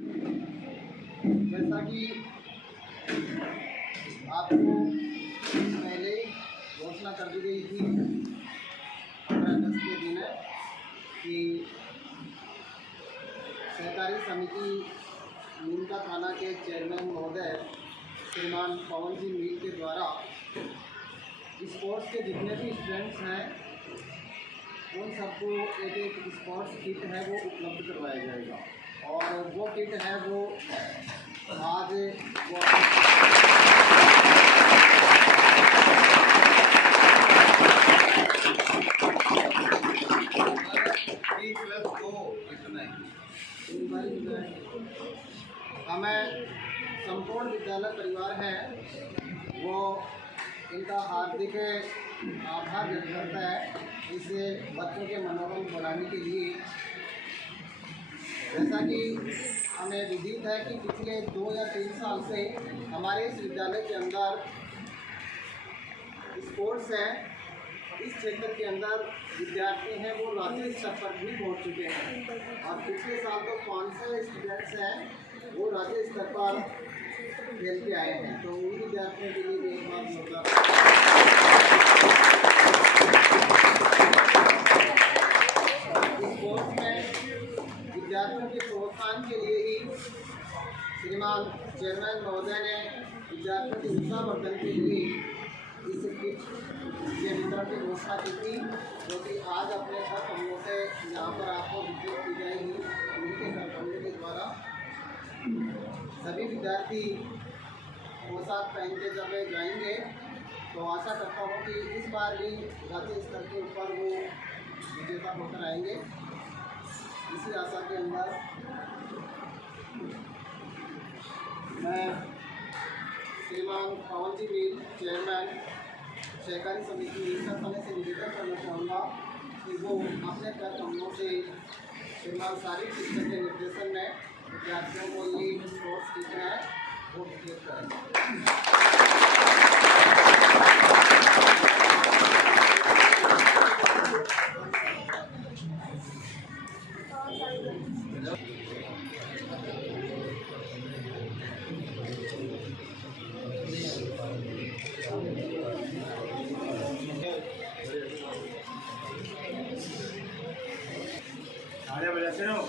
जैसा कि आपको पहले घोषणा कर दी गई थी 15 अगस्त के दिन कि सहकारी समिति नीमका थाना के चेयरमैन महोदय श्रीमान पवन जी मील के द्वारा स्पोर्ट्स के जितने भी स्टूडेंट्स हैं उन सबको एक एक स्पोर्ट्स किट है वो उपलब्ध करवाया जाएगा। और वो किट है वो आज हमें संपूर्ण विद्यालय परिवार है वो इनका हार्दिक आभार व्यक्त करता है इसे बच्चों के मनोबल बढ़ाने के लिए। जैसा कि हमें विदित है कि पिछले 2 या 3 साल से हमारे इस विद्यालय के अंदर स्पोर्ट्स है, इस क्षेत्र के अंदर विद्यार्थी हैं वो राज्य स्तर पर भी पहुंच चुके हैं और पिछले साल तो 500 स्टूडेंट्स हैं वो राज्य स्तर पर खेल के आए हैं। तो उन विद्यार्थियों के लिए एक बात मतलब स्पोर्ट्स में विद्यार्थियों के प्रोत्साहन के लिए ही श्रीमान चेयरमैन महोदय ने विद्यार्थियों के उत्साहवर्धन के लिए इस किट के वितरण की घोषणा की थी, जो कि आज अपने घर कमरों से यहाँ पर आपको वितरित की जाएगी। उनके घर कमरे के द्वारा सभी विद्यार्थी पोशाक पहन के जब जाएंगे तो आशा करता हूँ कि इस बार भी राज्य स्तर के ऊपर वो विजेता होकर आएंगे। इसी आशा के अंदर मैं श्रीमान पवन जी मील चेयरमैन सहकारी समिति नीमका थाने से निवेदन करना चाहूँगा कि वो अपने कर कमरों से श्रीमान शारीरिक शिक्षा के निर्देशन में विद्यार्थियों को ये स्पोर्ट्स किट है वो वितरित करें। आगे बजाते रहो।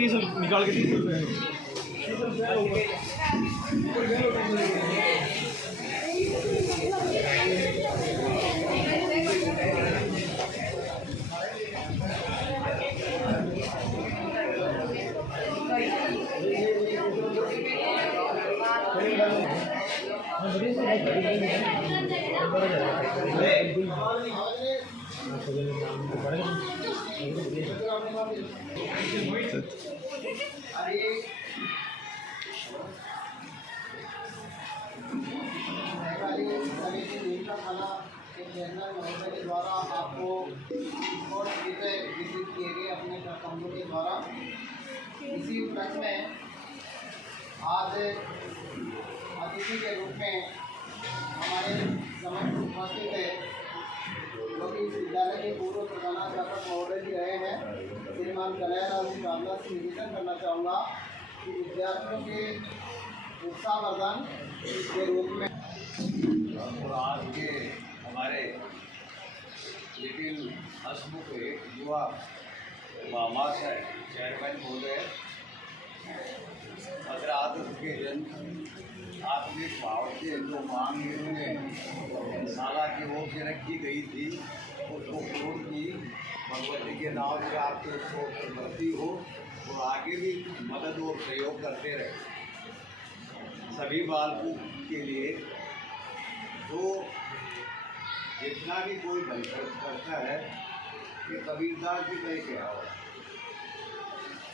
30 निकाल के 30 रुपये चेयरमैन महोदय के द्वारा आपको वितरित किए गए अपने कमरों के द्वारा। इसी उपलक्ष्य में आज अतिथि के रूप में हमारे समक्ष उपस्थित है जो कि इस विद्यालय के पूर्व प्रधानाध्यापक महोदय जी रहे हैं श्रीमान कन्हैयालाल जी कामला से निवेदन करना चाहूँगा कि विद्यार्थियों के उत्साहवर्धन के रूप में और आज के हमारे लिटिल हसमुख युवा महाशय चेयरमैन महोदय हजरात के जन आत्मिक भाव से जो मांग इन्होंने शाला की ओर से रखी गई थी उसको पूर्ण की भगवती के नाम से आपके उसको प्रगति हो और आगे भी मदद और सहयोग करते रहे। सभी बालकों के लिए जो जितना भी कोई भय करता है कि कबीरदास जी कहे क्या हो,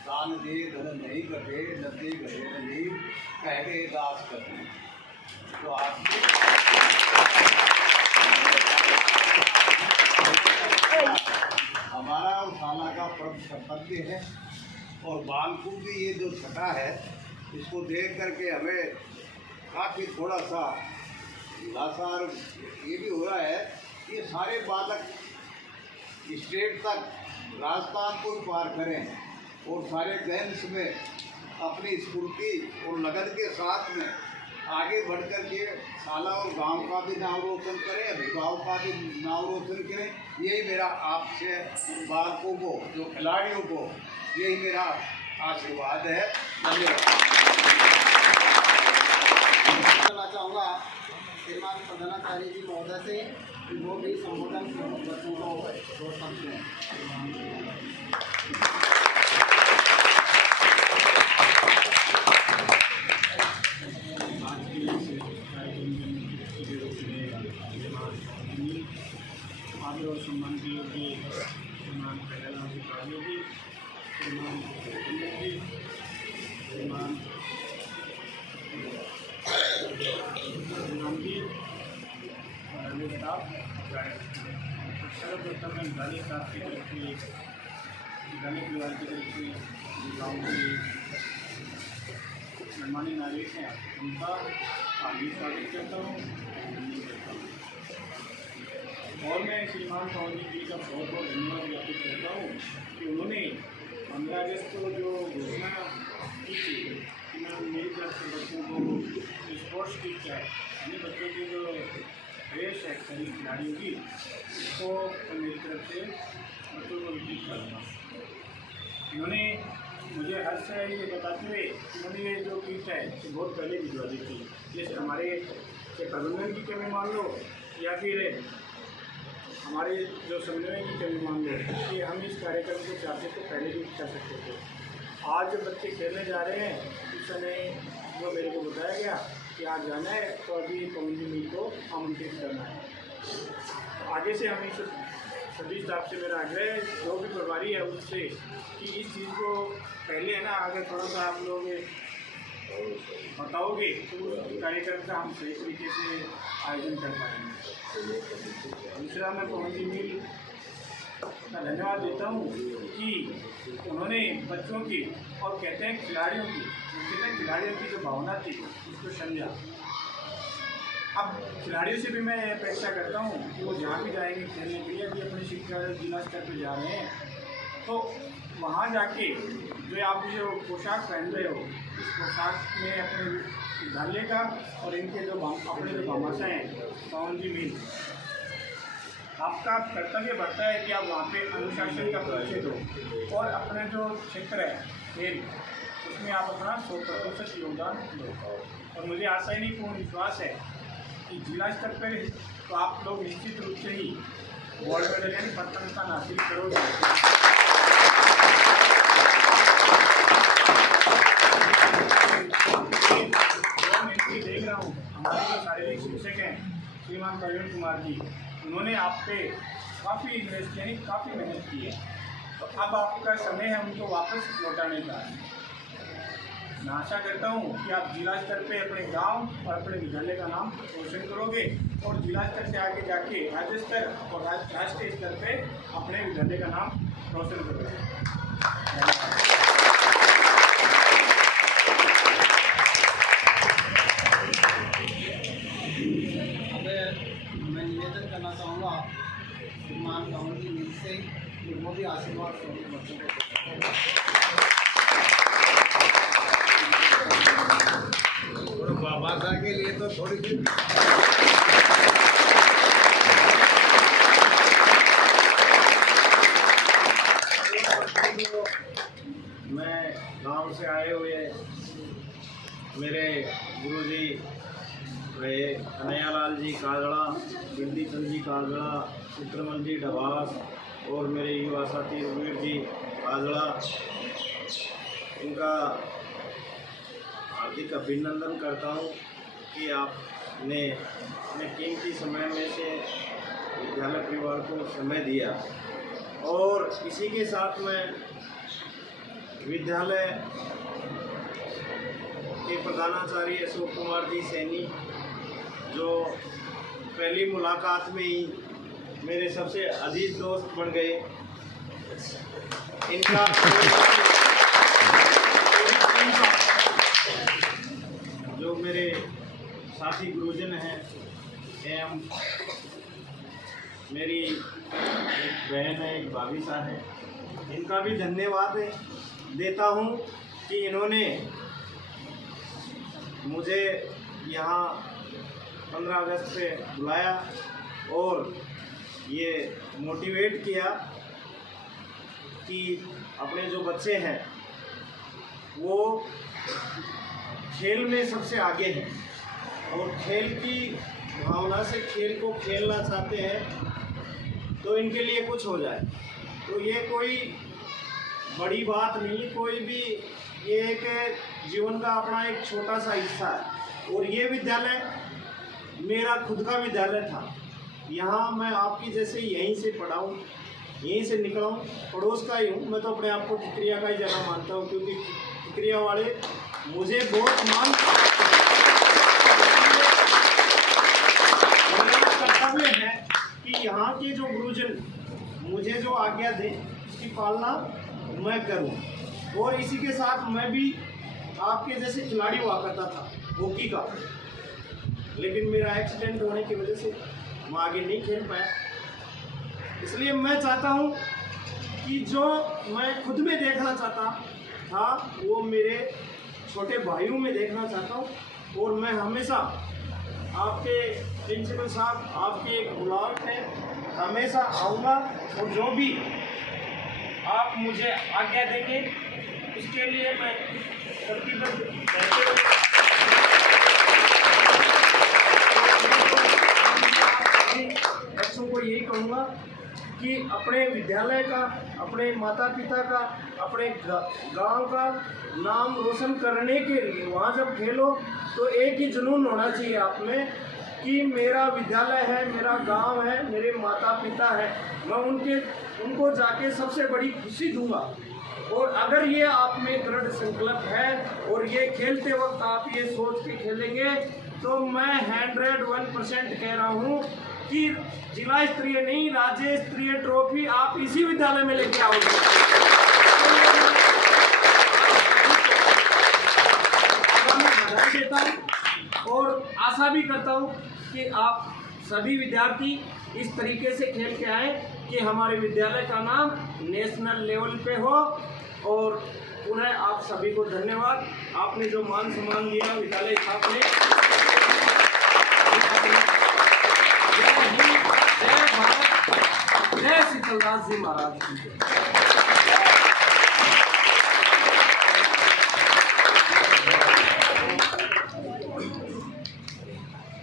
दान दे धन नहीं कटे न दे घरे नहीं कह गए दास करते। तो आप हमारा और शाला का परम कर्तव्य है और बालकों की ये जो छटा है इसको देख करके हमें काफ़ी थोड़ा सा लाचार ये भी हो रहा है कि सारे बालक स्टेट तक राजस्थान को ही पार करें और सारे गेम्स में अपनी स्फूर्ति और लगन के साथ में आगे बढ़ कर के शाला और गांव का भी नाम रोशन करें, अभिभावक का भी नाम रोशन करें। यही मेरा आपसे बालकों को जो खिलाड़ियों को यही मेरा आशीर्वाद है। धन्यवाद करना चाहूँगा श्रीमान प्रधानाचार्य जी महोदय से कि वो भी संबोधन बच्चों को जोड़ सकते हैं। आदर और सम्मान के योग्य श्रीमान कन्हैयालाल जी कामले जी, श्रीमान जी, श्रीमान स्टाफ सर्वप्रथम मैं विद्यालय स्टाफ की तरफ से विद्यालय परिवार की तरफ से गाँव के सम्मानित नागरिक हैं उनका हार्दिक स्वागत करता हूँ और मैं श्रीमान पवन जी का बहुत बहुत धन्यवाद ज्ञापित करता हूँ कि उन्होंने 15 अगस्त को जो घोषणा की थी कि मैं मेरी तरफ से बच्चों को स्पोर्ट्स की है अन्य बच्चों की जो रेस है सभी खिलाड़ियों की उसको मेरी तरफ से बच्चों को विकसित करना। इन्होंने मुझे हर से ये बताते हुए उन्होंने ये जो किट है ये बहुत पहले भिजवा दी थी। जैसे हमारे प्रबंधन की कमी मान लो या फिर हमारे जो समन्वय की कमी मान लो कि हम इस कार्यक्रम को चाहते तो पहले भी कर सकते थे। आज जब बच्चे खेलने जा रहे हैं उस समय वो मेरे को बताया गया कि आज जाना है तो अभी पवन जी मील को आमंत्रित करना है। आगे से हम इस सभी स्टाफ से मेरा आग्रह है जो भी प्रभारी है उससे कि इस चीज़ को पहले है ना अगर थोड़ा सा हम लोग बताओगे तो कार्यक्रम का हम सही तरीके से आयोजन कर पाएंगे। दूसरा मैं पवन जी मील का धन्यवाद देता हूँ कि उन्होंने बच्चों की और कहते हैं खिलाड़ियों की जो भावना थी उसको समझा। अब खिलाड़ियों से भी मैं अपेक्षा करता हूँ कि वो जहाँ भी जाएंगे खेलने के लिए अभी अपने शिक्षा जिला स्तर पर जा रहे हैं तो वहाँ जाके जो आप जो पोशाक पहन रहे हो इस पोशाक में अपने विद्यालय का और इनके जो अपने जो भामाशाह हैं पवन जी मील आपका कर्तव्य बढ़ता है कि आप वहाँ पे अनुशासन का परिचय दो और अपने जो क्षेत्र है खेल उसमें आप अपना 100% योगदान दो। और मुझे आशा ही नहीं पूर्ण विश्वास है कि जिला स्तर पर तो आप लोग निश्चित रूप से ही गोल्ड मेडल यानी प्रथम स्थान हासिल करोगे। मैं देख रहा हूँ हमारे जो शारीरिक शिक्षक हैं श्रीमान प्रवीण कुमार जी, उन्होंने आप पे काफ़ी इन्वेस्ट यानी काफ़ी मेहनत की है। तो अब आपका समय है उनको वापस लौटाने का। मैं आशा करता हूँ कि आप जिला स्तर पे अपने गांव और अपने विद्यालय का नाम रोशन करोगे और जिला स्तर से आगे जाके राज्य स्तर और राष्ट्रीय स्तर पे अपने विद्यालय का नाम रोशन करोगे। मैं निवेदन करना चाहूँगा श्रीमान कंवर जी निज से मोदी आशीर्वाद सभी बच्चों को भाषा के लिए तो थोड़ी सी मैं गांव से आए हुए मेरे गुरुजी रहे कन्हैयालाल जी काजड़ा, बिंदी चंद जी काजड़ा, चित्रमल जी ढबास और मेरे युवा साथी रघुवीर जी काजड़ा, इनका हार्दिक अभिनंदन करता हूँ कि आपने अपने कीमती समय में से विद्यालय परिवार को समय दिया। और इसी के साथ में विद्यालय के प्रधानाचार्य अशोक कुमार जी सैनी, जो पहली मुलाकात में ही मेरे सबसे अजीज दोस्त बन गए, इनका जो मेरे साथी गुरुजन हैं एवं मेरी एक बहन है, एक भाभी सा है, इनका भी धन्यवाद देता हूँ कि इन्होंने मुझे यहाँ 15 अगस्त से बुलाया और ये मोटिवेट किया कि अपने जो बच्चे हैं वो खेल में सबसे आगे हैं और खेल की भावना से खेल को खेलना चाहते हैं तो इनके लिए कुछ हो जाए। तो ये कोई बड़ी बात नहीं, कोई भी ये एक जीवन का अपना एक छोटा सा हिस्सा है। और ये विद्यालय मेरा खुद का विद्यालय था, यहाँ मैं आपकी जैसे यहीं से पढ़ा हूँ, यहीं से निकला हूँ, पड़ोस का ही हूँ। मैं तो अपने आप को ठिकरिया का ही जगह मानता हूँ क्योंकि ठिकरिया वाले मुझे बहुत मान कर्तव्य है कि यहाँ के जो गुरुजन मुझे जो आज्ञा दें उसकी पालना मैं करूँ। और इसी के साथ मैं भी आपके जैसे खिलाड़ी हुआ करता था हॉकी का, लेकिन मेरा एक्सीडेंट होने की वजह से मैं आगे नहीं खेल पाया। इसलिए मैं चाहता हूँ कि जो मैं खुद में देखना चाहता था वो मेरे छोटे भाइयों में देखना चाहता हूँ। और मैं हमेशा आपके प्रिंसिपल साहब आपके एक बुलाव में हमेशा आऊँगा और जो भी आप मुझे आज्ञा देंगे उसके लिए मैं प्रतिबद्ध रहते हुए बच्चों को यही कहूँगा कि अपने विद्यालय का, अपने माता पिता का, अपने गांव का नाम रोशन करने के लिए वहाँ जब खेलो तो एक ही जुनून होना चाहिए आप में कि मेरा विद्यालय है, मेरा गांव है, मेरे माता पिता है, मैं उनको जाके सबसे बड़ी खुशी दूंगा। और अगर ये आप में दृढ़ संकल्प है और ये खेलते वक्त आप ये सोच के खेलेंगे तो मैं 101% कह रहा हूँ कि जिला स्तरीय नहीं राज्य स्तरीय ट्रॉफी आप इसी विद्यालय में लेके आओगे। बधाई देता हूँ और आशा भी करता हूँ कि आप सभी विद्यार्थी इस तरीके से खेल के आए कि हमारे विद्यालय का नाम नेशनल लेवल पे हो। और पुनः आप सभी को धन्यवाद, आपने जो मान सम्मान दिया विद्यालय स्टाफ ने। जय हिंद, जय भारत। जय शीतलदास जी महाराज की जय।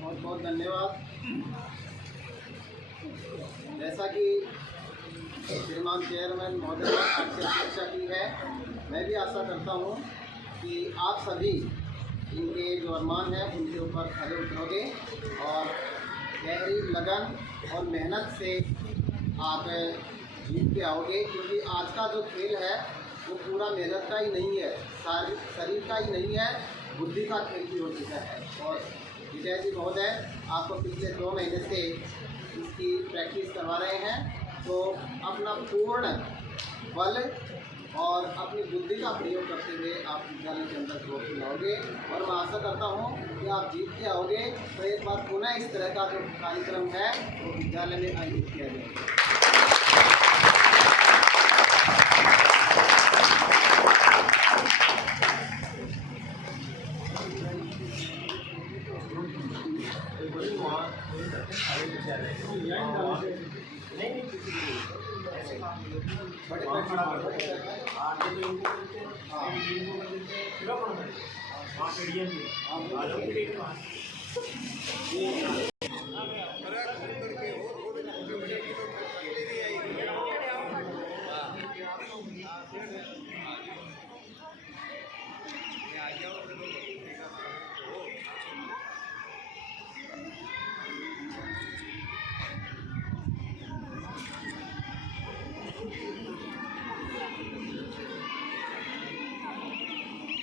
बहुत बहुत धन्यवाद। जैसा कि श्रीमान चेयरमैन महोदय ने आपसे चर्चा की है, मैं भी आशा करता हूँ कि आप सभी इनके जो अरमान हैं उनके ऊपर खरे उतरोगे और गहरी लगन और मेहनत से आप जीत के आओगे, क्योंकि आज का जो खेल है वो पूरा मेहनत का ही नहीं है, शरीर का ही नहीं है, बुद्धि का खेल भी हो चुका है। और विजय जी महोदय आपको पिछले 2 महीने से इसकी प्रैक्टिस करवा रहे हैं, तो अपना पूर्ण बल और अपनी बुद्धि का प्रयोग करते हुए आप विद्यालय के अंदर ट्रॉफी लाओगे और मैं आशा करता हूँ कि आप जीत के आओगे। तो एक बार पुनः इस तरह का जो कार्यक्रम है वो विद्यालय में आयोजित किया जाएगा। बड़े